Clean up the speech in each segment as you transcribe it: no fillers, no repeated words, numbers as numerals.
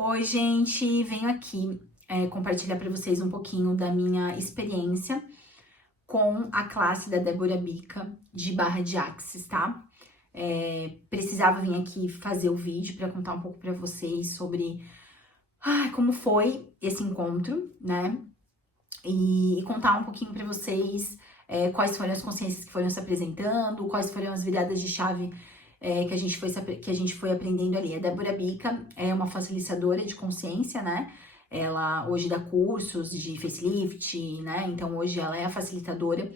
Oi, gente, venho aqui compartilhar para vocês um pouquinho da minha experiência com a classe da Débora Bica de barra de Axis, tá? Precisava vir aqui fazer o vídeo para contar um pouco para vocês sobre como foi esse encontro, né? E contar um pouquinho para vocês quais foram as consciências que foram se apresentando, quais foram as viradas de chave que a gente foi aprendendo ali. A Débora Bica é uma facilitadora de consciência, né? Ela hoje dá cursos de facelift, né? Então hoje ela é a facilitadora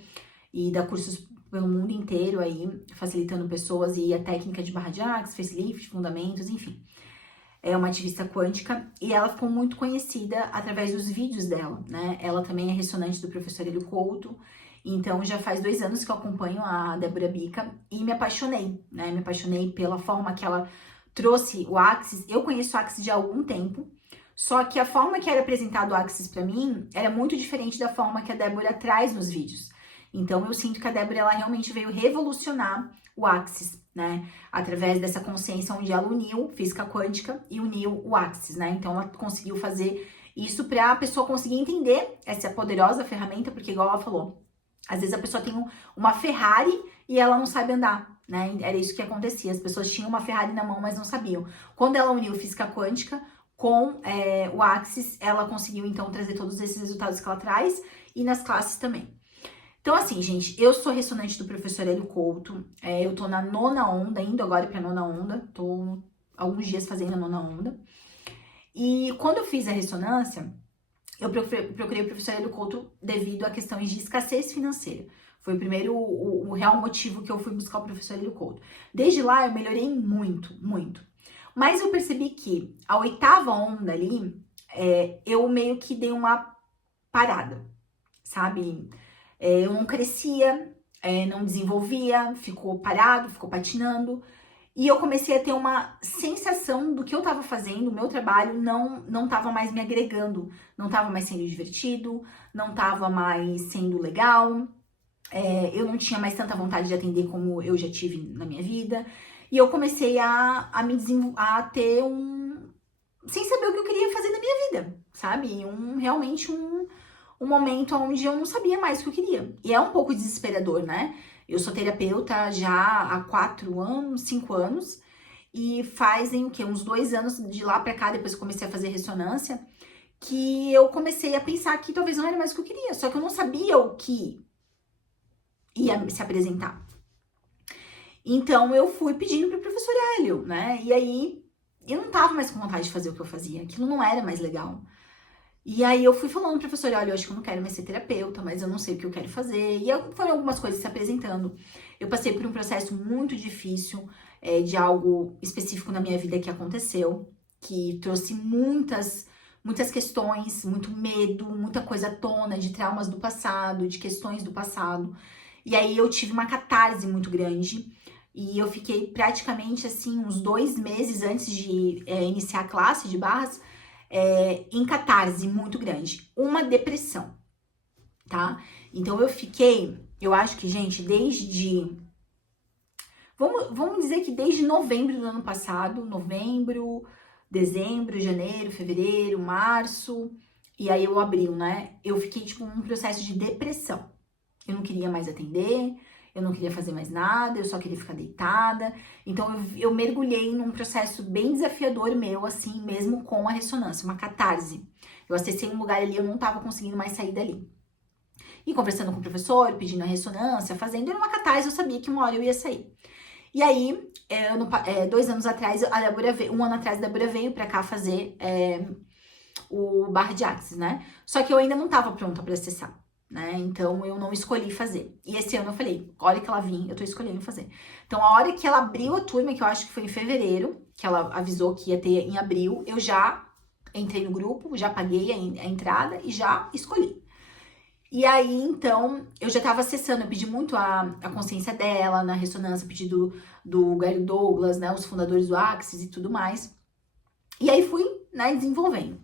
e dá cursos pelo mundo inteiro aí, facilitando pessoas e a técnica de barra de axis, facelift, fundamentos, enfim. É uma ativista quântica e ela ficou muito conhecida através dos vídeos dela, né? Ela também é ressonante do professor Helio Couto. Então, já faz 2 anos que eu acompanho a Débora Bica e me apaixonei, né? Me apaixonei pela forma que ela trouxe o Axis. Eu conheço o Axis de há algum tempo, só que a forma que era apresentado o Axis para mim era muito diferente da forma que a Débora traz nos vídeos. Então, eu sinto que a Débora, ela realmente veio revolucionar o Axis, né? Através dessa consciência onde ela uniu física quântica e uniu o Axis, né? Então, ela conseguiu fazer isso para a pessoa conseguir entender essa poderosa ferramenta, porque igual ela falou, às vezes a pessoa tem uma Ferrari e ela não sabe andar, né? Era isso que acontecia. As pessoas tinham uma Ferrari na mão, mas não sabiam. Quando ela uniu física quântica com o Axis, ela conseguiu, então, trazer todos esses resultados que ela traz e nas classes também. Então, assim, gente, eu sou ressonante do professor Helio Couto. Eu tô na 9ª onda, indo agora pra 9ª onda. Tô alguns dias fazendo a 9ª onda. E quando eu fiz a ressonância, eu procurei o professor Helio Couto devido a questões de escassez financeira. Foi o primeiro, o real motivo que eu fui buscar o professor Helio Couto. Desde lá, eu melhorei muito, muito. Mas eu percebi que a 8ª onda ali, eu meio que dei uma parada, sabe? Eu não crescia, não desenvolvia, ficou parado, ficou patinando. E eu comecei a ter uma sensação do que eu tava fazendo, o meu trabalho não tava mais me agregando, não tava mais sendo divertido, não tava mais sendo legal, eu não tinha mais tanta vontade de atender como eu já tive na minha vida. E eu comecei a ter sem saber o que eu queria fazer na minha vida, sabe? Realmente um momento onde eu não sabia mais o que eu queria. E é um pouco desesperador, né? Eu sou terapeuta já há 4 anos, 5 anos, e fazem o quê? Uns 2 anos de lá pra cá, depois que eu comecei a fazer ressonância, que eu comecei a pensar que talvez não era mais o que eu queria, só que eu não sabia o que ia se apresentar. Então eu fui pedindo pro professor Hélio, né? E aí eu não tava mais com vontade de fazer o que eu fazia, aquilo não era mais legal. E aí eu fui falando, professor, olha, eu acho que eu não quero mais ser terapeuta, mas eu não sei o que eu quero fazer. E foram algumas coisas se apresentando. Eu passei por um processo muito difícil, de algo específico na minha vida que aconteceu, que trouxe muitas questões, muito medo, muita coisa à tona, de traumas do passado, de questões do passado. E aí eu tive uma catarse muito grande. E eu fiquei praticamente, assim, uns 2 meses antes de iniciar a classe de barras, em catarse muito grande, uma depressão, tá? Então eu acho que, gente, vamos dizer que desde novembro do ano passado, novembro, dezembro, janeiro, fevereiro, março, e aí o abril, né? Eu fiquei, tipo, num processo de depressão. Eu não queria mais atender, eu não queria fazer mais nada, eu só queria ficar deitada. Então, eu mergulhei num processo bem desafiador meu, assim, mesmo com a ressonância, uma catarse. Eu acessei um lugar ali, eu não tava conseguindo mais sair dali. E conversando com o professor, pedindo a ressonância, fazendo, era uma catarse, eu sabia que uma hora eu ia sair. E aí, 2 anos atrás, um ano atrás, a Débora veio pra cá fazer o barra de axis, né? Só que eu ainda não tava pronta pra acessar. Né? Então eu não escolhi fazer. E esse ano eu falei, a hora que ela vir, eu tô escolhendo fazer. Então a hora que ela abriu a turma, que eu acho que foi em fevereiro, que ela avisou que ia ter em abril, eu já entrei no grupo, já paguei a entrada e já escolhi. E aí, então, eu já tava acessando, eu pedi muito a consciência dela na ressonância, pedi do Gary Douglas, né, os fundadores do Axis e tudo mais. E aí fui, né, desenvolvendo.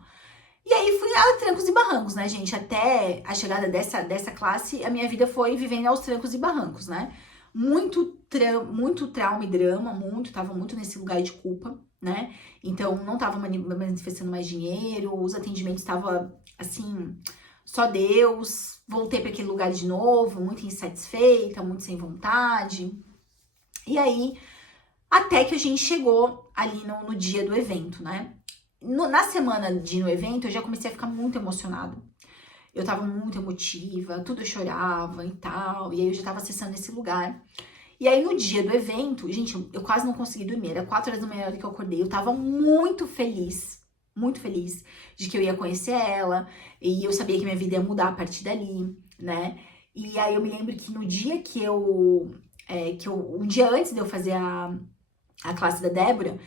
E aí fui a trancos e barrancos, né, gente? Até a chegada dessa classe, a minha vida foi vivendo aos trancos e barrancos, né? Muito trauma e drama, tava muito nesse lugar de culpa, né? Então, não tava manifestando mais dinheiro, os atendimentos estavam, assim, só Deus. Voltei para aquele lugar de novo, muito insatisfeita, muito sem vontade. E aí, até que a gente chegou ali no dia do evento, né? Na semana de ir no evento, eu já comecei a ficar muito emocionada. Eu tava muito emotiva, tudo eu chorava e tal. E aí eu já tava acessando esse lugar. E aí no dia do evento, gente, eu quase não consegui dormir. Era 4 horas da manhã que eu acordei. Eu tava muito feliz de que eu ia conhecer ela. E eu sabia que minha vida ia mudar a partir dali, né? E aí eu me lembro que no dia um dia antes de eu fazer a classe da Débora,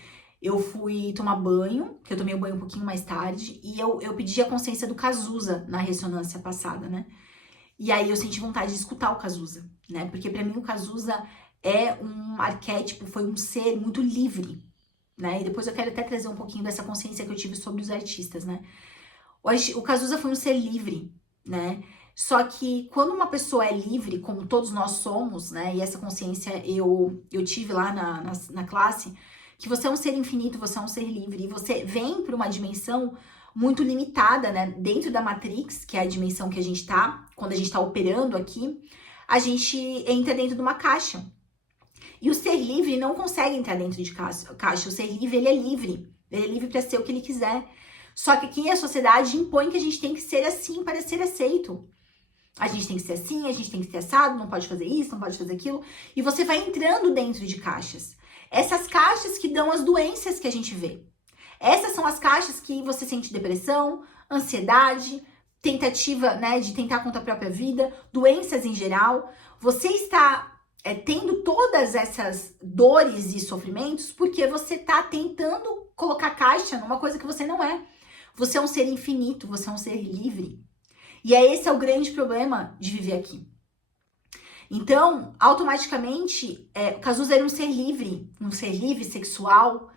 eu fui tomar banho, que eu tomei o banho um pouquinho mais tarde, e eu pedi a consciência do Cazuza na ressonância passada, né? E aí eu senti vontade de escutar o Cazuza, né? Porque pra mim o Cazuza é um arquétipo, foi um ser muito livre, né? E depois eu quero até trazer um pouquinho dessa consciência que eu tive sobre os artistas, né? O Cazuza foi um ser livre, né? Só que quando uma pessoa é livre, como todos nós somos, né? E essa consciência eu tive lá na classe, que você é um ser infinito, você é um ser livre, e você vem para uma dimensão muito limitada, né? Dentro da Matrix, que é a dimensão que a gente tá, quando a gente tá operando aqui, a gente entra dentro de uma caixa. E o ser livre não consegue entrar dentro de caixa. O ser livre, ele é livre. Ele é livre para ser o que ele quiser. Só que aqui a sociedade impõe que a gente tem que ser assim para ser aceito. A gente tem que ser assim, a gente tem que ser assado, não pode fazer isso, não pode fazer aquilo. E você vai entrando dentro de caixas. Essas caixas que dão as doenças que a gente vê. Essas são as caixas que você sente depressão, ansiedade, tentativa, né, de tentar contra a própria vida, doenças em geral. Você está tendo todas essas dores e sofrimentos porque você está tentando colocar caixa numa coisa que você não é. Você é um ser infinito, você é um ser livre. E esse é o grande problema de viver aqui. Então, automaticamente, o Cazuza era um ser livre sexual,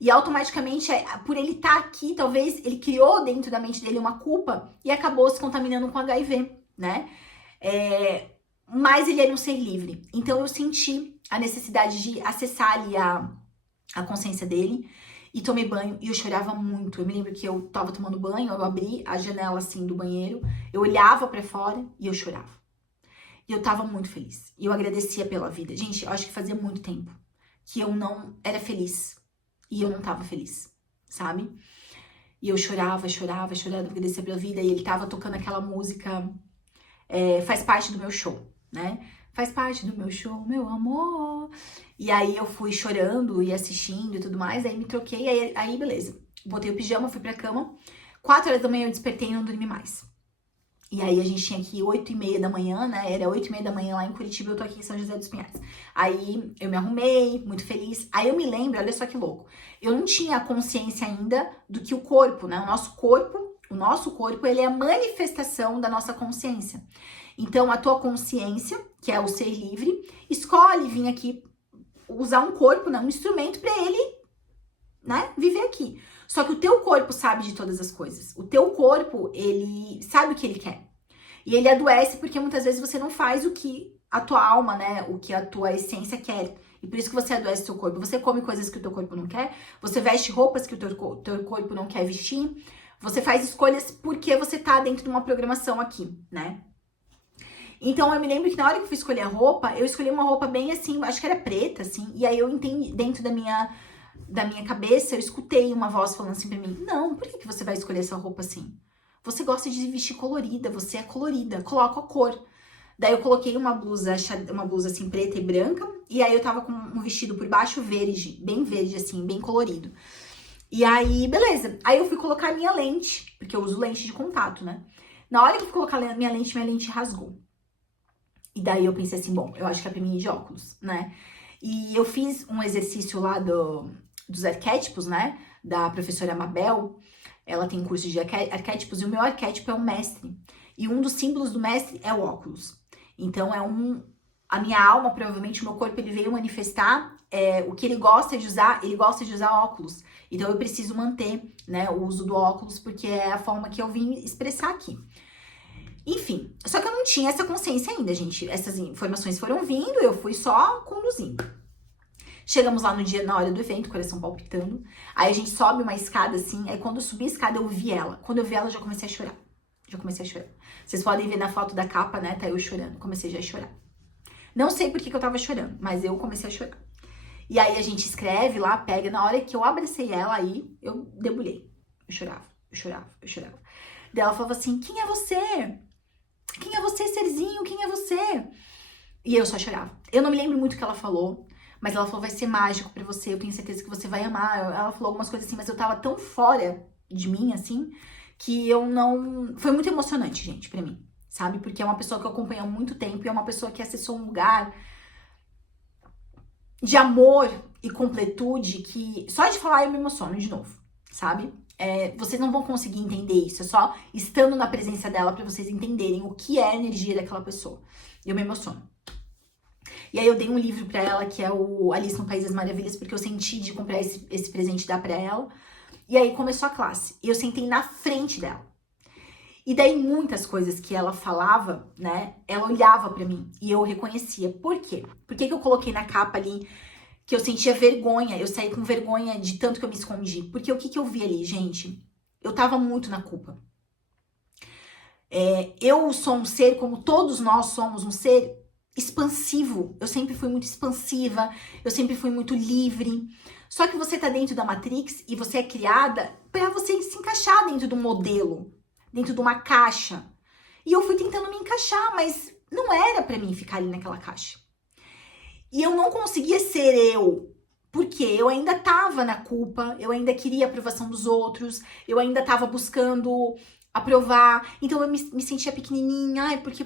e automaticamente, por ele estar aqui, talvez ele criou dentro da mente dele uma culpa e acabou se contaminando com HIV, né? Mas ele era um ser livre. Então, eu senti a necessidade de acessar ali a consciência dele. E tomei banho e eu chorava muito. Eu me lembro que eu tava tomando banho, eu abri a janela assim do banheiro, eu olhava pra fora e eu chorava. E eu tava muito feliz. E eu agradecia pela vida. Gente, eu acho que fazia muito tempo que eu não era feliz. E eu não tava feliz, sabe? E eu chorava, agradecia pela vida. E ele tava tocando aquela música, Faz Parte do Meu Show, né? Faz parte do meu show, meu amor. E aí eu fui chorando e assistindo e tudo mais. Aí me troquei, aí beleza. Botei o pijama, fui pra cama. 4 horas da manhã eu despertei e não dormi mais. E aí a gente tinha aqui 8h30 da manhã, né? Era 8h30 da manhã lá em Curitiba, eu tô aqui em São José dos Pinhais. Aí eu me arrumei, muito feliz. Aí eu me lembro, olha só que louco. Eu não tinha consciência ainda do que o corpo, né? O nosso corpo, ele é a manifestação da nossa consciência. Então, a tua consciência, que é o ser livre, escolhe vir aqui usar um corpo, né, um instrumento para ele, né, viver aqui. Só que o teu corpo sabe de todas as coisas. O teu corpo, ele sabe o que ele quer. E ele adoece porque muitas vezes você não faz o que a tua alma, né, o que a tua essência quer. E por isso que você adoece o teu corpo. Você come coisas que o teu corpo não quer, você veste roupas que o teu corpo não quer vestir, você faz escolhas porque você tá dentro de uma programação aqui, né? Então, eu me lembro que na hora que eu fui escolher a roupa, eu escolhi uma roupa bem assim, acho que era preta, assim. E aí eu entendi, dentro da minha cabeça, eu escutei uma voz falando assim pra mim: não, por que você vai escolher essa roupa assim? Você gosta de vestir colorida, você é colorida, coloca a cor. Daí eu coloquei uma blusa assim, preta e branca. E aí eu tava com um vestido por baixo verde assim, bem colorido. E aí, beleza. Aí eu fui colocar a minha lente, porque eu uso lente de contato, né? Na hora que eu fui colocar a minha lente rasgou. E daí eu pensei assim, bom, eu acho que é pra mim ir de óculos, né? E eu fiz um exercício lá dos arquétipos, né? Da professora Mabel. Ela tem curso de arquétipos e o meu arquétipo é o mestre. E um dos símbolos do mestre é o óculos. Então, a minha alma, provavelmente, o meu corpo, ele veio manifestar o que ele gosta de usar óculos. Então, eu preciso manter, né, o uso do óculos, porque é a forma que eu vim expressar aqui. Enfim, só que eu não tinha essa consciência ainda, gente. Essas informações foram vindo, eu fui só conduzindo. Chegamos lá no dia, na hora do evento, coração palpitando. Aí a gente sobe uma escada assim, aí quando eu subi a escada eu vi ela. Quando eu vi ela, eu já comecei a chorar. Já comecei a chorar. Vocês podem ver na foto da capa, né? Tá eu chorando. Comecei já a chorar. Não sei por que eu tava chorando, mas eu comecei a chorar. E aí a gente escreve lá, pega. Na hora que eu abracei ela, aí eu debulhei. Eu chorava, eu chorava, eu chorava. Daí ela falava assim, quem é você? Quem é você, serzinho? Quem é você? E eu só chorava. Eu não me lembro muito o que ela falou, mas ela falou, vai ser mágico pra você, eu tenho certeza que você vai amar. Ela falou algumas coisas assim, mas eu tava tão fora de mim, assim, que eu não... Foi muito emocionante, gente, pra mim, sabe? Porque é uma pessoa que eu acompanho há muito tempo e é uma pessoa que acessou um lugar de amor e completude que só de falar eu me emociono de novo, sabe? Vocês não vão conseguir entender isso, é só estando na presença dela pra vocês entenderem o que é a energia daquela pessoa. Eu me emociono. E aí eu dei um livro pra ela, que é o Alice no País das Maravilhas, porque eu senti de comprar esse presente e dar pra ela. E aí começou a classe. E eu sentei na frente dela. E daí muitas coisas que ela falava, né, ela olhava pra mim e eu reconhecia. Por quê? Por que eu coloquei na capa ali que eu sentia vergonha? Eu saí com vergonha de tanto que eu me escondi. Porque o que eu vi ali, gente? Eu tava muito na culpa. Eu sou um ser, como todos nós somos, um ser expansivo. Eu sempre fui muito expansiva, eu sempre fui muito livre. Só que você tá dentro da Matrix e você é criada pra você se encaixar dentro do modelo, dentro de uma caixa. E eu fui tentando me encaixar, mas não era pra mim ficar ali naquela caixa. E eu não conseguia ser eu, porque eu ainda tava na culpa, eu ainda queria a aprovação dos outros, eu ainda tava buscando aprovar, então eu me sentia pequenininha, ai, porque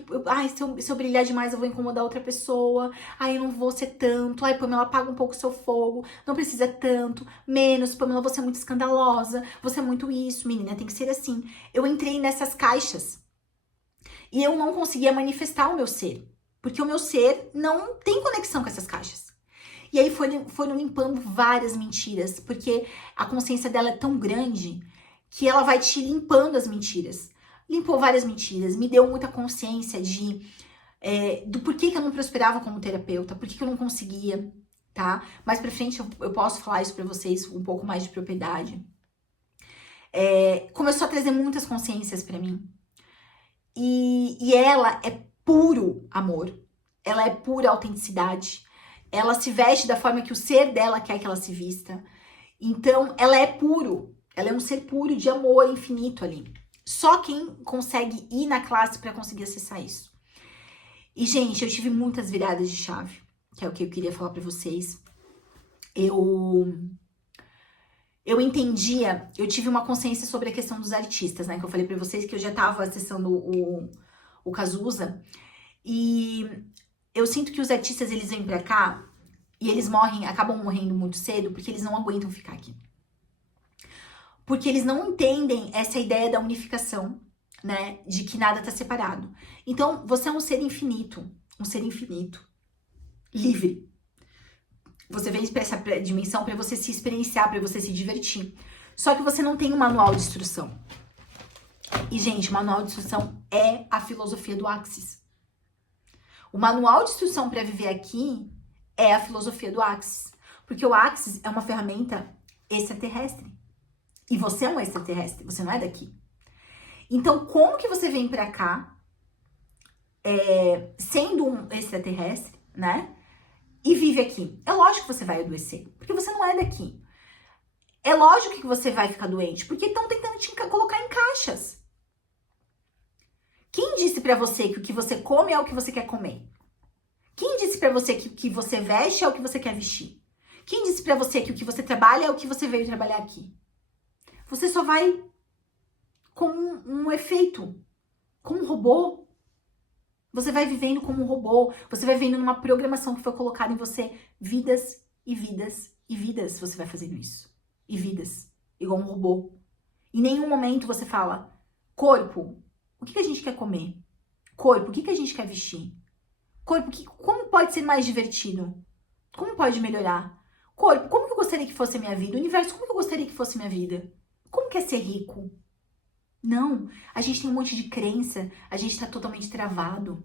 se eu brilhar demais eu vou incomodar outra pessoa, ai, eu não vou ser tanto, ai, Pamela, apaga um pouco o seu fogo, não precisa tanto, menos, Pamela, você é muito escandalosa, você é muito isso, menina, tem que ser assim. Eu entrei nessas caixas e eu não conseguia manifestar o meu ser, porque o meu ser não tem conexão com essas caixas. E aí foram limpando várias mentiras, porque a consciência dela é tão grande que ela vai te limpando as mentiras. Limpou várias mentiras, me deu muita consciência do porquê que eu não prosperava como terapeuta, por que eu não conseguia, tá? Mais pra frente eu posso falar isso pra vocês um pouco mais de propriedade. Começou a trazer muitas consciências pra mim. E ela é puro amor, ela é pura autenticidade. Ela se veste da forma que o ser dela quer que ela se vista. Então, ela é puro. Ela é um ser puro de amor infinito ali. Só quem consegue ir na classe para conseguir acessar isso. E, gente, eu tive muitas viradas de chave, que é o que eu queria falar para vocês. Eu entendia, eu tive uma consciência sobre a questão dos artistas, né? Que eu falei para vocês que eu já tava acessando o Cazuza. E eu sinto que os artistas, eles vêm pra cá e eles acabam morrendo muito cedo porque eles não aguentam ficar aqui. Porque eles não entendem essa ideia da unificação, né? De que nada tá separado. Então, você é um ser infinito, livre. Você vem pra essa dimensão pra você se experienciar, pra você se divertir. Só que você não tem um manual de instrução. E, gente, o manual de instrução é a filosofia do Axis. O manual de instrução para viver aqui é a filosofia do Axis. Porque o Axis é uma ferramenta extraterrestre. E você é um extraterrestre, você não é daqui. Então, como que você vem pra cá, sendo um extraterrestre, né? E vive aqui? É lógico que você vai adoecer, porque você não é daqui. É lógico que você vai ficar doente, porque estão tentando te colocar em caixas. Quem disse pra você que o que você come é o que você quer comer? Quem disse pra você que o que você veste é o que você quer vestir? Quem disse pra você que o que você trabalha é o que você veio trabalhar aqui? Você só vai com um efeito, como um robô. Você vai vivendo como um robô. Você vai vivendo numa programação que foi colocada em você. Vidas e vidas e vidas você vai fazendo isso. E vidas, igual um robô. Em nenhum momento você fala, corpo, o que a gente quer comer? Corpo, o que a gente quer vestir? Corpo, como pode ser mais divertido? Como pode melhorar? Corpo, como que eu gostaria que fosse a minha vida? Universo, como que eu gostaria que fosse a minha vida? Como que é ser rico? Não, a gente tem um monte de crença, a gente tá totalmente travado.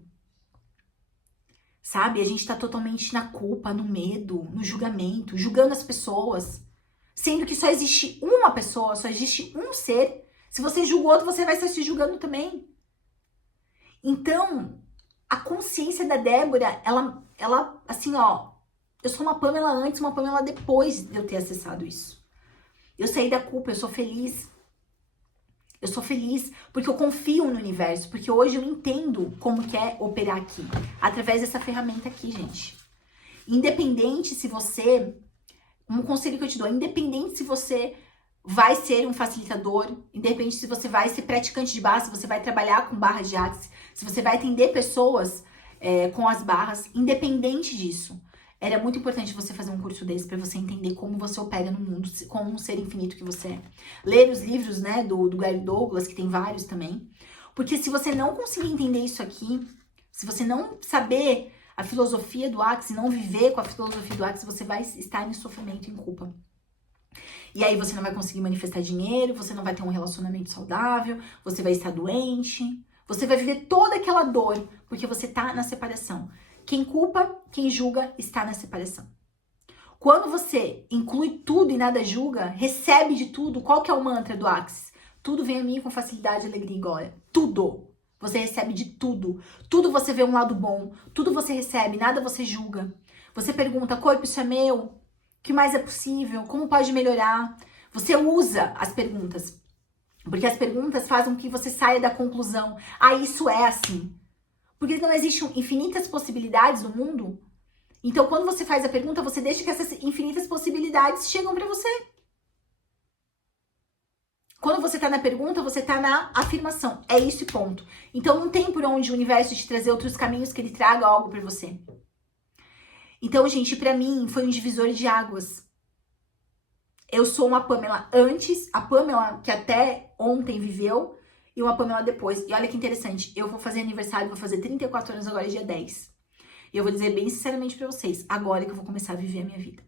sabe? A gente tá totalmente na culpa, no medo, no julgamento, julgando as pessoas, sendo que só existe uma pessoa, só existe um ser. Se você julga o outro, você vai estar se julgando também. Então, a consciência da Débora, ela assim, ó, eu sou uma Pamela antes, uma Pamela depois de eu ter acessado isso. Eu saí da culpa, eu sou feliz. Eu sou feliz porque eu confio no universo, porque hoje eu entendo como que é operar aqui, através dessa ferramenta aqui, gente. Independente se você, um conselho que eu te dou, independente se você vai ser um facilitador, independente se você vai ser praticante de barra, se você vai trabalhar com barras de Axis, se você vai atender pessoas com as barras, independente disso. Era muito importante você fazer um curso desse para você entender como você opera no mundo, como um ser infinito que você é. Ler os livros, né, do Gary Douglas, que tem vários também. Porque se você não conseguir entender isso aqui, se você não saber a filosofia do Axis e não viver com a filosofia do Axis, você vai estar em sofrimento, em culpa. E aí você não vai conseguir manifestar dinheiro, você não vai ter um relacionamento saudável, você vai estar doente, você vai viver toda aquela dor, porque você tá na separação. Quem culpa, quem julga, está na separação. Quando você inclui tudo e nada julga, recebe de tudo, qual que é o mantra do Axis? Tudo vem a mim com facilidade, alegria e glória. Tudo. Você recebe de tudo. Tudo você vê um lado bom. Tudo você recebe, nada você julga. Você pergunta, corpo, isso é meu? O que mais é possível? Como pode melhorar? Você usa as perguntas. Porque as perguntas fazem com que você saia da conclusão. Ah, isso é assim. Porque não existem infinitas possibilidades no mundo. Então, quando você faz a pergunta, você deixa que essas infinitas possibilidades chegam para você. Quando você tá na pergunta, você tá na afirmação. É isso e ponto. Então, não tem por onde o universo te trazer outros caminhos que ele traga algo para você. Então, gente, para mim, foi um divisor de águas. Eu sou uma Pamela antes, a Pamela que até ontem viveu, e uma Pamela depois. E olha que interessante, eu vou fazer aniversário, vou fazer 34 anos agora, dia 10. E eu vou dizer bem sinceramente pra vocês, agora que eu vou começar a viver a minha vida.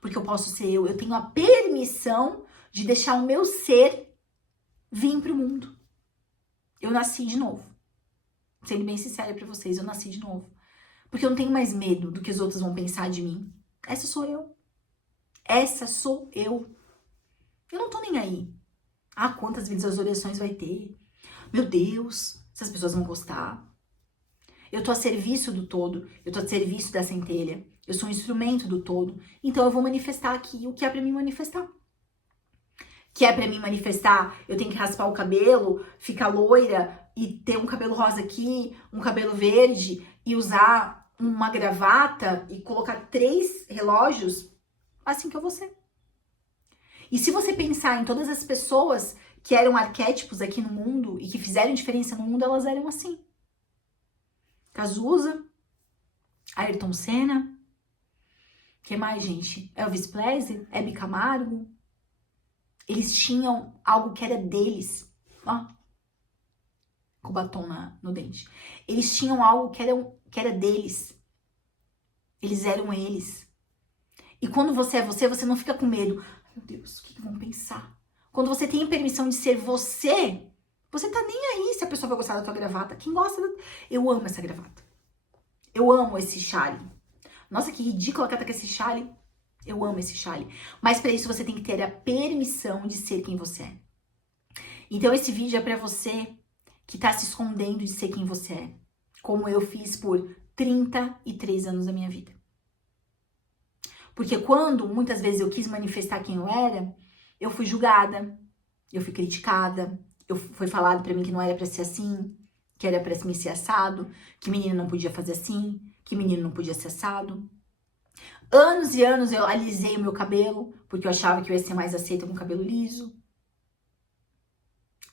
Porque eu posso ser eu tenho a permissão de deixar o meu ser vir pro mundo. Eu nasci de novo. Sendo bem sincera pra vocês, eu nasci de novo. Porque eu não tenho mais medo do que os outros vão pensar de mim. Essa sou eu. Essa sou eu. Eu não tô nem aí. Ah, quantas visualizações vai ter? Meu Deus, essas pessoas vão gostar. Eu tô a serviço do todo, eu tô a serviço da centelha, eu sou um instrumento do todo, então eu vou manifestar aqui o que é pra mim manifestar. Que é pra mim manifestar, eu tenho que raspar o cabelo, ficar loira e ter um cabelo rosa aqui, um cabelo verde e usar uma gravata e colocar 3 relógios, assim que eu vou ser. E se você pensar em todas as pessoas que eram arquétipos aqui no mundo e que fizeram diferença no mundo, elas eram assim. Cazuza, Ayrton Senna, que mais, gente? Elvis Presley, Hebe Camargo. Eles tinham algo que era deles. Ó, com o batom no dente. Eles tinham algo que era deles. Eles eram eles. E quando você é você, você não fica com medo. Meu Deus, o que vão pensar? Quando você tem permissão de ser você, você tá nem aí se a pessoa vai gostar da tua gravata. Quem gosta, eu amo essa gravata. Eu amo esse chale. Nossa, que ridícula que tá com esse chale. Eu amo esse chale. Mas para isso você tem que ter a permissão de ser quem você é. Então esse vídeo é para você que tá se escondendo de ser quem você é. Como eu fiz por 33 anos da minha vida. Porque quando muitas vezes eu quis manifestar quem eu era, eu fui julgada, eu fui criticada, foi falado pra mim que não era pra ser assim, que era pra me ser assado, que menino não podia fazer assim, que menino não podia ser assado. Anos e anos eu alisei o meu cabelo, porque eu achava que eu ia ser mais aceita com cabelo liso.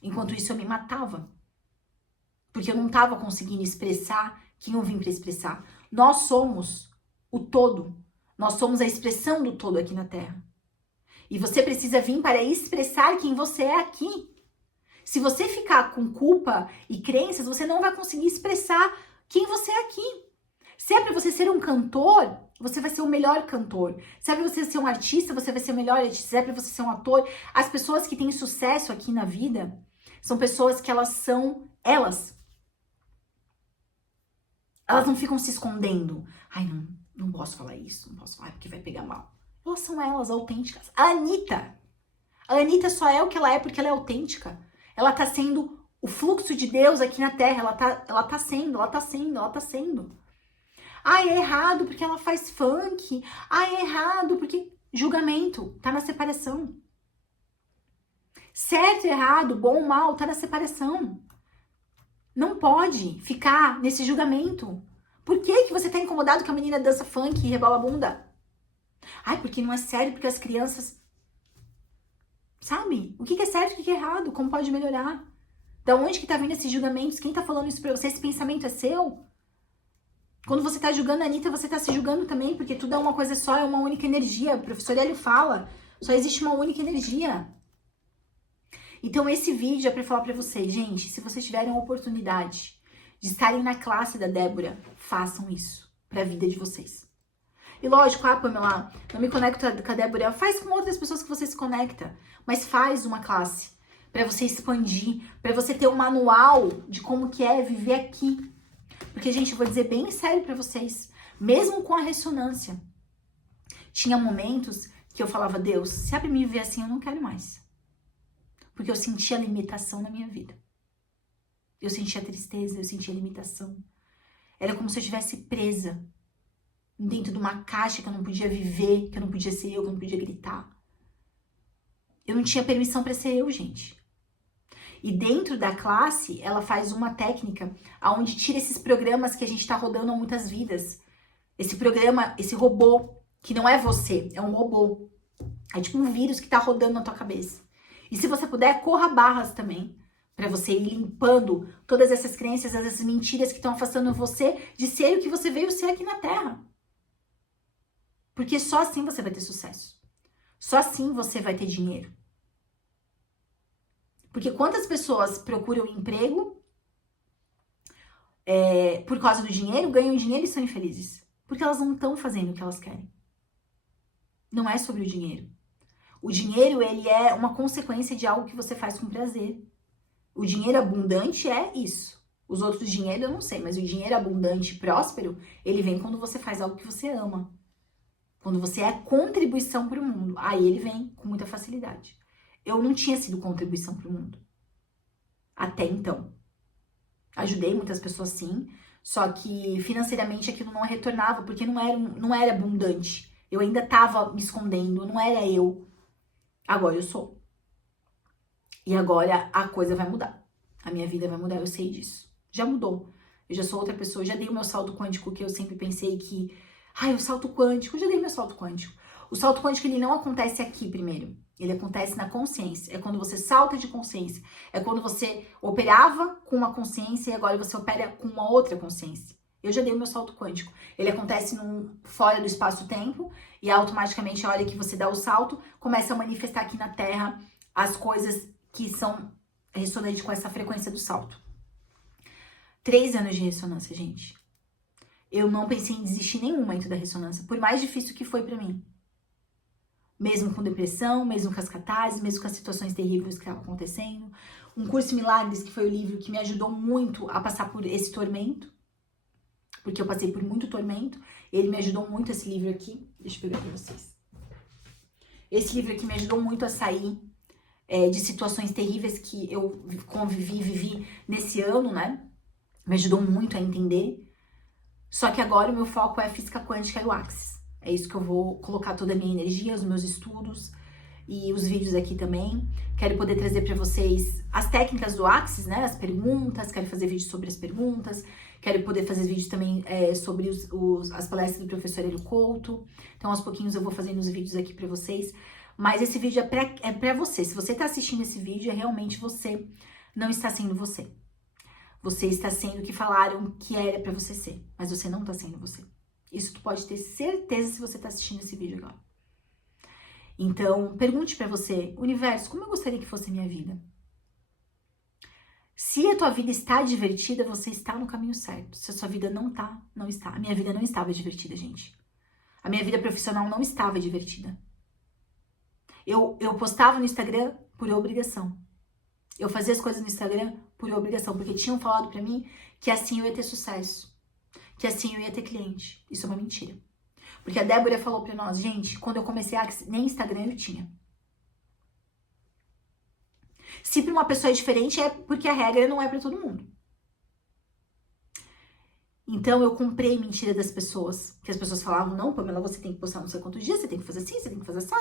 Enquanto isso eu me matava, porque eu não tava conseguindo expressar quem eu vim pra expressar. Nós somos o todo. Nós somos a expressão do todo aqui na Terra. E você precisa vir para expressar quem você é aqui. Se você ficar com culpa e crenças, você não vai conseguir expressar quem você é aqui. Se é para você ser um cantor, você vai ser o melhor cantor. Se é para você ser um artista, você vai ser o melhor artista. Se é para você ser um ator, as pessoas que têm sucesso aqui na vida são pessoas que elas são elas. Elas não ficam se escondendo. Ai, não posso falar isso, não posso falar porque vai pegar mal. Elas são elas, autênticas. A Anitta só é o que ela é porque ela é autêntica. Ela tá sendo o fluxo de Deus aqui na Terra. Ela tá sendo. Ai, é errado porque ela faz funk. Ai, é errado porque... Julgamento tá na separação. Certo e errado, bom ou mal, tá na separação. Não pode ficar nesse julgamento. Por que você tá incomodado que a menina dança funk e rebola a bunda? Ai, porque não é sério, porque as crianças... Sabe? O que é certo e o que é errado? Como pode melhorar? Da onde que tá vindo esses julgamentos? Quem tá falando isso pra você? Esse pensamento é seu? Quando você tá julgando a Anitta, você tá se julgando também, porque tudo é uma coisa só, é uma única energia. O professor Hélio fala, só existe uma única energia. Então esse vídeo é pra falar pra vocês, gente, se vocês tiverem a oportunidade de estarem na classe da Débora, façam isso pra vida de vocês. E lógico, Pamela, não me conecto com a Débora, faz com outras pessoas que você se conecta, mas faz uma classe pra você expandir, pra você ter um manual de como que é viver aqui. Porque, gente, eu vou dizer bem sério pra vocês, mesmo com a ressonância, tinha momentos que eu falava, Deus, se é pra me viver assim, eu não quero mais. Porque eu sentia limitação na minha vida. Eu sentia tristeza, eu sentia limitação. Era como se eu estivesse presa dentro de uma caixa que eu não podia viver, que eu não podia ser eu, que eu não podia gritar. Eu não tinha permissão pra ser eu, gente. E dentro da classe, ela faz uma técnica onde tira esses programas que a gente tá rodando há muitas vidas. Esse programa, esse robô, que não é você, é um robô. É tipo um vírus que tá rodando na tua cabeça. E se você puder, corra barras também, pra você ir limpando todas essas crenças, essas mentiras que estão afastando você de ser o que você veio ser aqui na Terra. Porque só assim você vai ter sucesso. Só assim você vai ter dinheiro. Porque quantas pessoas procuram emprego por causa do dinheiro, ganham dinheiro e são infelizes? Porque elas não estão fazendo o que elas querem. Não é sobre o dinheiro. O dinheiro, ele é uma consequência de algo que você faz com prazer. O dinheiro abundante é isso. Os outros dinheiros eu não sei, mas o dinheiro abundante e próspero, ele vem quando você faz algo que você ama. Quando você é contribuição para o mundo. Aí ele vem com muita facilidade. Eu não tinha sido contribuição para o mundo. Até então. Ajudei muitas pessoas sim, só que financeiramente aquilo não retornava, porque não era abundante. Eu ainda estava me escondendo, não era eu. Agora eu sou. E agora a coisa vai mudar. A minha vida vai mudar, eu sei disso. Já mudou. Eu já sou outra pessoa, já dei o meu salto quântico que eu sempre pensei que... Ai, o salto quântico, eu já dei meu salto quântico. O salto quântico, ele não acontece aqui primeiro. Ele acontece na consciência. É quando você salta de consciência. É quando você operava com uma consciência e agora você opera com uma outra consciência. Eu já dei o meu salto quântico. Ele acontece fora do espaço-tempo e automaticamente, a hora que você dá o salto, começa a manifestar aqui na Terra as coisas que são ressonantes com essa frequência do salto. 3 anos de ressonância, gente. Eu não pensei em desistir em nenhum momento da ressonância, por mais difícil que foi pra mim. Mesmo com depressão, mesmo com as catarses, mesmo com as situações terríveis que estavam acontecendo. Um Curso em Milagres, que foi o livro que me ajudou muito a passar por esse tormento. Porque eu passei por muito tormento. Ele me ajudou muito, esse livro aqui. Deixa eu pegar pra vocês. Esse livro aqui me ajudou muito a sair de situações terríveis que eu vivi nesse ano, né? Me ajudou muito a entender. Só que agora o meu foco é física quântica e o Axis. É isso que eu vou colocar toda a minha energia, os meus estudos e os vídeos aqui também. Quero poder trazer para vocês as técnicas do Axis, né? As perguntas, quero fazer vídeos sobre as perguntas. Quero poder fazer vídeos também sobre as palestras do professor Hélio Couto. Então, aos pouquinhos eu vou fazendo os vídeos aqui para vocês. Mas esse vídeo é pra você. Se você tá assistindo esse vídeo, é realmente você não está sendo você. Você está sendo o que falaram que era pra você ser, mas você não tá sendo você. Isso tu pode ter certeza se você tá assistindo esse vídeo agora. Então, pergunte pra você, universo, como eu gostaria que fosse a minha vida? Se a tua vida está divertida, você está no caminho certo. Se a sua vida não tá, não está. A minha vida não estava divertida, gente. A minha vida profissional não estava divertida. Eu postava no Instagram por obrigação. Eu fazia as coisas no Instagram por obrigação, porque tinham falado pra mim que assim eu ia ter sucesso. que assim eu ia ter cliente. Isso é uma mentira. Porque a Débora falou pra nós, gente, quando eu comecei a Axis, nem Instagram eu tinha. Se pra uma pessoa é diferente, é porque a regra não é pra todo mundo. Então, eu comprei mentira das pessoas. Que as pessoas falavam, não, Pamela, você tem que postar não sei quantos dias, você tem que fazer assim, você tem que fazer assim,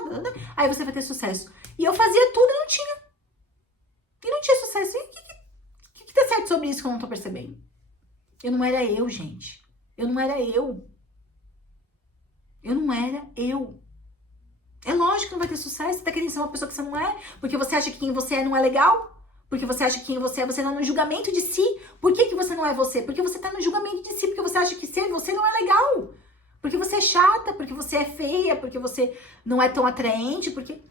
aí você vai ter sucesso. E eu fazia tudo e não tinha. E não tinha sucesso. E o que tá certo sobre isso que eu não tô percebendo? Eu não era eu, gente. Eu não era eu. Eu não era eu. É lógico que não vai ter sucesso. Você tá querendo ser uma pessoa que você não é? Porque você acha que quem você é não é legal? Porque você acha que quem você é não é no julgamento de si. Por que você não é você? Porque você tá no julgamento de si. Porque você acha que ser você não é legal. Porque você é chata, porque você é feia, porque você não é tão atraente, porque...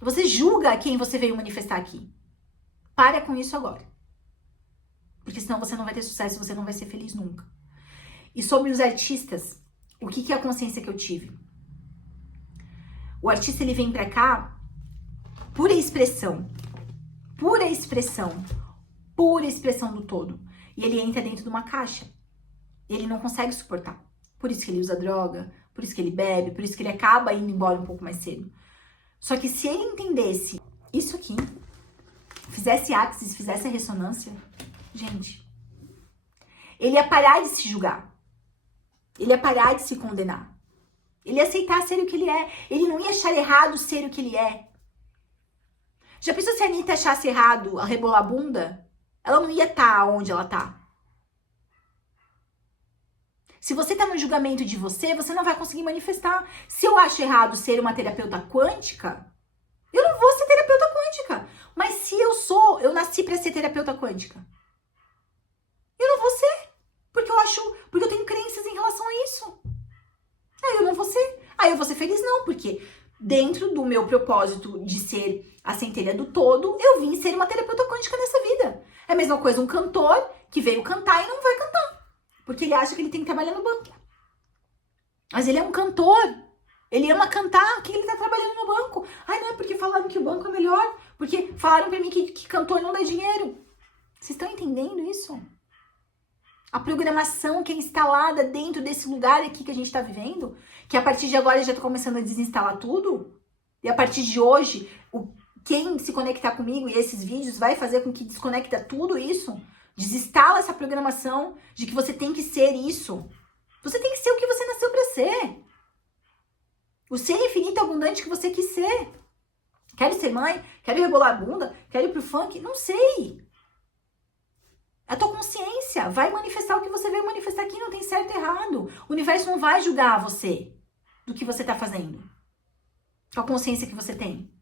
Você julga quem você veio manifestar aqui. Para com isso agora. Porque senão você não vai ter sucesso, você não vai ser feliz nunca. E sobre os artistas, o que é a consciência que eu tive? O artista, ele vem pra cá, pura expressão do todo. E ele entra dentro de uma caixa. Ele não consegue suportar. Por isso que ele usa droga, por isso que ele bebe, por isso que ele acaba indo embora um pouco mais cedo. Só que se ele entendesse isso aqui, fizesse Axis, fizesse a ressonância, gente, ele ia parar de se julgar. Ele ia parar de se condenar. Ele ia aceitar ser o que ele é. Ele não ia achar errado ser o que ele é. Já pensou se a Anitta achasse errado a rebolar a bunda? Ela não ia estar onde ela tá. Se você tá no julgamento de você, você não vai conseguir manifestar. Se eu acho errado ser uma terapeuta quântica, eu não vou ser terapeuta quântica. Mas se eu nasci pra ser terapeuta quântica, eu não vou ser. Porque eu tenho crenças em relação a isso. Aí eu não vou ser. Aí eu vou ser feliz não, porque dentro do meu propósito de ser a centelha do todo, eu vim ser uma terapeuta quântica nessa vida. É a mesma coisa um cantor que veio cantar e não vai cantar. Porque ele acha que ele tem que trabalhar no banco. Mas ele é um cantor. Ele ama cantar. O que ele tá trabalhando no banco? Ai, não, é porque falaram que o banco é melhor. Porque falaram pra mim que cantor não dá dinheiro. Vocês estão entendendo isso? A programação que é instalada dentro desse lugar aqui que a gente tá vivendo, que a partir de agora já tá começando a desinstalar tudo. E a partir de hoje, quem se conectar comigo e esses vídeos vai fazer com que desconecta tudo isso. Desinstala essa programação de que você tem que ser isso. Você tem que ser o que você nasceu pra ser. O ser infinito e abundante que você quis ser. Quero ser mãe? Quero rebolar a bunda? Quero ir pro funk? Não sei. A tua consciência vai manifestar o que você veio manifestar aqui. Não tem certo e errado. O universo não vai julgar você do que você tá fazendo. Com a consciência que você tem.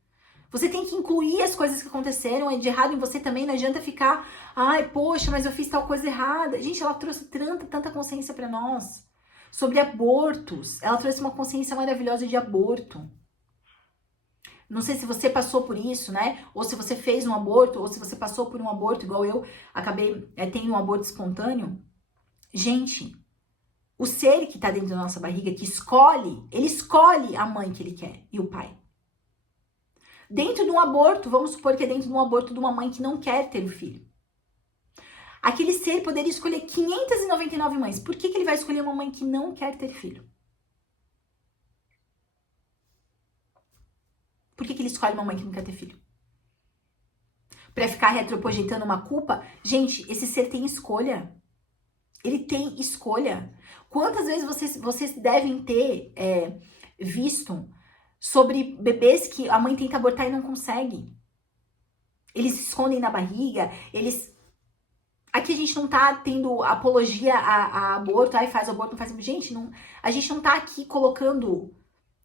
Você tem que incluir as coisas que aconteceram de errado em você também. Não adianta ficar, ai, poxa, mas eu fiz tal coisa errada. Gente, ela trouxe tanta consciência pra nós. Sobre abortos. Ela trouxe uma consciência maravilhosa de aborto. Não sei se você passou por isso, né? Ou se você fez um aborto, ou se você passou por um aborto, igual eu acabei tendo um aborto espontâneo. Gente, o ser que tá dentro da nossa barriga, que escolhe, ele escolhe a mãe que ele quer e o pai. Dentro de um aborto, vamos supor que é dentro de um aborto de uma mãe que não quer ter o filho. Aquele ser poderia escolher 599 mães. Por que ele vai escolher uma mãe que não quer ter filho? Por que ele escolhe uma mãe que não quer ter filho? Pra ficar retroprojetando uma culpa? Gente, esse ser tem escolha. Ele tem escolha. Quantas vezes vocês devem ter visto sobre bebês que a mãe tenta abortar e não consegue? Eles se escondem na barriga, Aqui a gente não tá tendo apologia a aborto, ai, faz aborto, não faz... Gente, a gente não tá aqui colocando...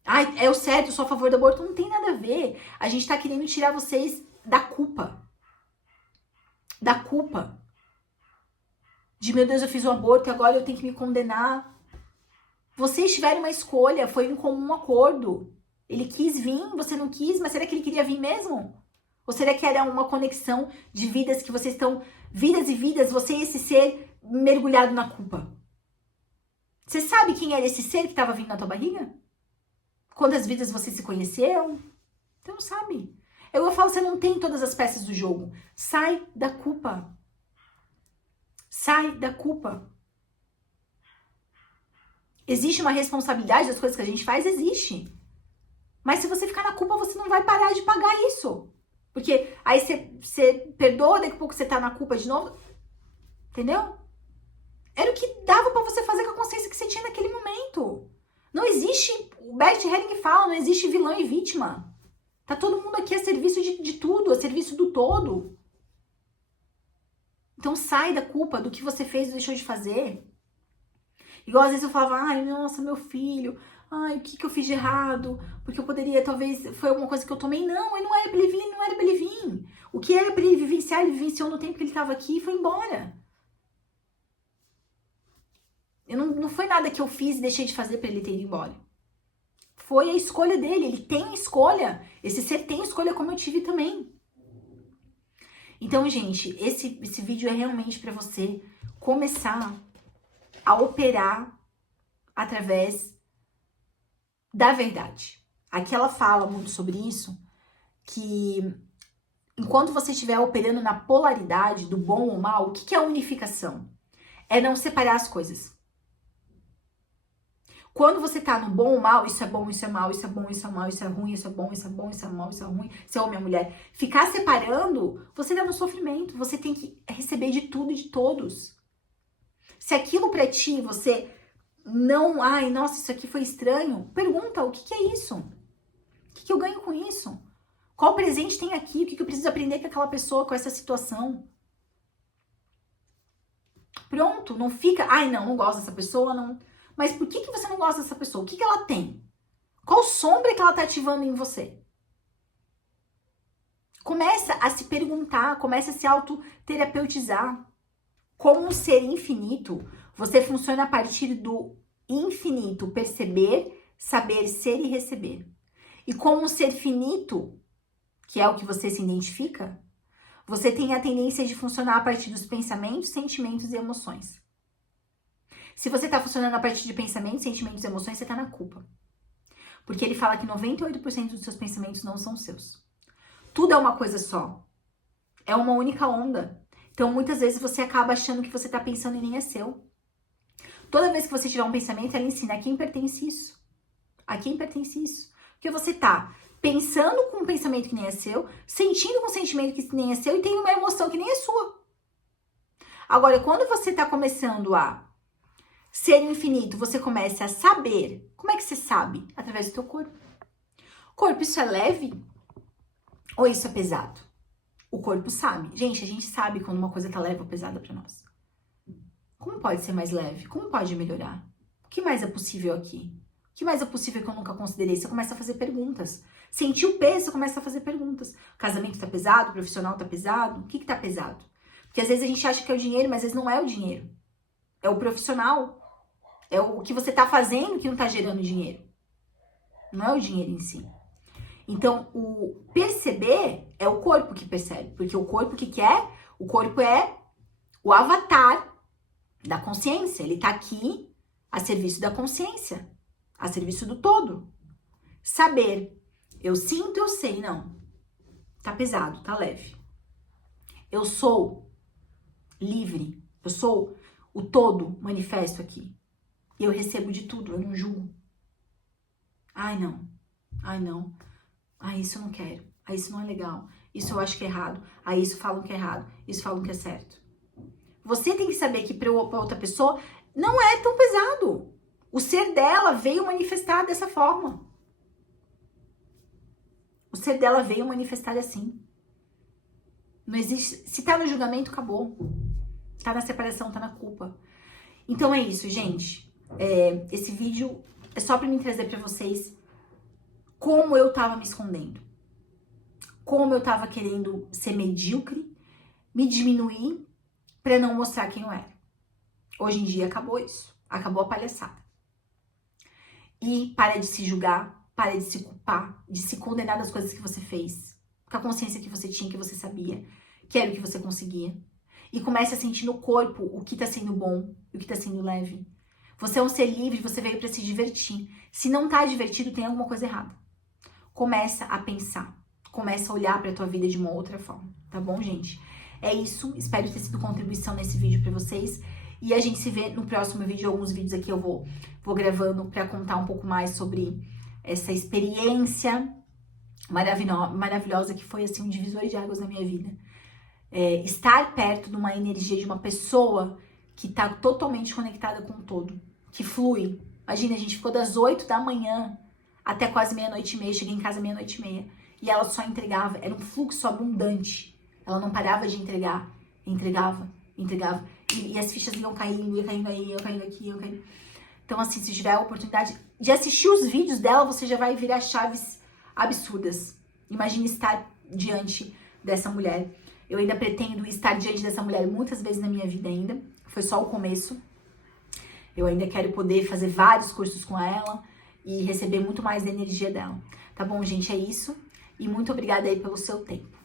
Ai, é o certo, eu sou a favor do aborto. Não tem nada a ver. A gente tá querendo tirar vocês da culpa. Da culpa. De, meu Deus, eu fiz um aborto e agora eu tenho que me condenar. Vocês tiveram uma escolha, foi um comum acordo. Ele quis vir, você não quis, mas será que ele queria vir mesmo? Ou será que era uma conexão de vidas que vocês estão... Vidas e vidas, você e esse ser mergulhado na culpa. Você sabe quem era esse ser que estava vindo na tua barriga? Quantas vidas você se conheceu? Você não sabe. Eu falo, você não tem todas as peças do jogo. Sai da culpa. Sai da culpa. Existe uma responsabilidade das coisas que a gente faz? Existe. Mas se você ficar na culpa, você não vai parar de pagar isso. Porque aí você perdoa, daqui a pouco você tá na culpa de novo. Entendeu? Era o que dava pra você fazer com a consciência que você tinha naquele momento. Não existe, o Bert Helling fala, não existe vilão e vítima. Tá todo mundo aqui a serviço de tudo, a serviço do todo. Então sai da culpa do que você fez ou deixou de fazer. Igual às vezes eu falava, ai, nossa, meu filho, ai, o que eu fiz de errado? Porque eu poderia, talvez, foi alguma coisa que eu tomei. Não, ele não era pra ele vir, não era pra ele vir. O que era pra ele vivenciar, ele vivenciou no tempo que ele tava aqui e foi embora. Não foi nada que eu fiz e deixei de fazer pra ele ter ido embora. Foi a escolha dele, ele tem escolha. Esse ser tem escolha como eu tive também. Então, gente, esse vídeo é realmente pra você começar a operar através da verdade. Aqui ela fala muito sobre isso, que enquanto você estiver operando na polaridade do bom ou mal, o que é a unificação? É não separar as coisas. Quando você tá no bom ou mal, isso é bom, isso é mal, isso é bom, isso é mal, isso é ruim, isso é bom, isso é bom, isso é mal, isso é ruim, isso é homem ou mulher. Ficar separando, você dá no sofrimento. Você tem que receber de tudo e de todos. Se aquilo pra ti, você não... Ai, nossa, isso aqui foi estranho. Pergunta, o que é isso? O que eu ganho com isso? Qual presente tem aqui? O que eu preciso aprender com aquela pessoa, com essa situação? Pronto, não fica... Ai, não gosto dessa pessoa, não... Mas por que você não gosta dessa pessoa? O que ela tem? Qual sombra que ela tá ativando em você? Começa a se perguntar, começa a se autoterapeutizar. Como um ser infinito, você funciona a partir do infinito, perceber, saber ser e receber. E como um ser finito, que é o que você se identifica, você tem a tendência de funcionar a partir dos pensamentos, sentimentos e emoções. Se você tá funcionando a partir de pensamentos, sentimentos e emoções, você tá na culpa. Porque ele fala que 98% dos seus pensamentos não são seus. Tudo é uma coisa só. É uma única onda. Então, muitas vezes, você acaba achando que você tá pensando e nem é seu. Toda vez que você tiver um pensamento, ela ensina a quem pertence isso. A quem pertence isso. Porque você tá pensando com um pensamento que nem é seu, sentindo com um sentimento que nem é seu e tem uma emoção que nem é sua. Agora, quando você tá começando a ser infinito, você começa a saber. Como é que você sabe? Através do teu corpo. Corpo, isso é leve? Ou isso é pesado? O corpo sabe. Gente, a gente sabe quando uma coisa tá leve ou pesada pra nós. Como pode ser mais leve? Como pode melhorar? O que mais é possível aqui? O que mais é possível que eu nunca considerei? Você começa a fazer perguntas. Sentir o peso, você começa a fazer perguntas. O casamento tá pesado? O profissional tá pesado? O que tá pesado? Porque às vezes a gente acha que é o dinheiro, mas às vezes não é o dinheiro. É o profissional. É o que você tá fazendo que não tá gerando dinheiro. Não é o dinheiro em si. Então, o perceber é o corpo que percebe. Porque o corpo que quer? O corpo é o avatar da consciência. Ele tá aqui a serviço da consciência. A serviço do todo. Saber. Eu sinto, eu sei. Não. Tá pesado, tá leve. Eu sou livre. Eu sou o todo manifesto aqui. E eu recebo de tudo, eu não julgo. Ai, não. Ai, não. Ai, isso eu não quero. Ai, isso não é legal. Isso eu acho que é errado. Ai, isso falam que é errado. Isso falam que é certo. Você tem que saber que para outra pessoa não é tão pesado. O ser dela veio manifestar dessa forma. O ser dela veio manifestar assim. Não existe... Se tá no julgamento, acabou. Tá na separação, tá na culpa. Então é isso, gente. Esse vídeo é só pra me trazer pra vocês como eu tava me escondendo. Como eu tava querendo ser medíocre, me diminuir pra não mostrar quem eu era. Hoje em dia acabou isso. Acabou a palhaçada. E para de se julgar, para de se culpar, de se condenar das coisas que você fez. Com a consciência que você tinha, que você sabia, que era o que você conseguia. E comece a sentir no corpo o que tá sendo bom e o que tá sendo leve. Você é um ser livre, você veio pra se divertir. Se não tá divertido, tem alguma coisa errada. Começa a pensar. Começa a olhar pra tua vida de uma outra forma. Tá bom, gente? É isso, espero ter sido contribuição nesse vídeo pra vocês. E a gente se vê no próximo vídeo. Alguns vídeos aqui eu vou gravando pra contar um pouco mais sobre essa experiência maravilhosa que foi, assim, um divisor de águas na minha vida. Estar perto de uma energia de uma pessoa que tá totalmente conectada com o todo, que flui. Imagina, a gente ficou das 8 da manhã até quase 00:30, cheguei em casa 00:30, e ela só entregava, era um fluxo abundante. Ela não parava de entregar, entregava. E as fichas iam caindo aí, iam caindo aqui, iam caindo. Então, assim, se tiver a oportunidade de assistir os vídeos dela, você já vai virar chaves absurdas. Imagine estar diante dessa mulher. Eu ainda pretendo estar diante dessa mulher muitas vezes na minha vida ainda. Foi só o começo. Eu ainda quero poder fazer vários cursos com ela e receber muito mais da energia dela. Tá bom, gente? É isso. E muito obrigada aí pelo seu tempo.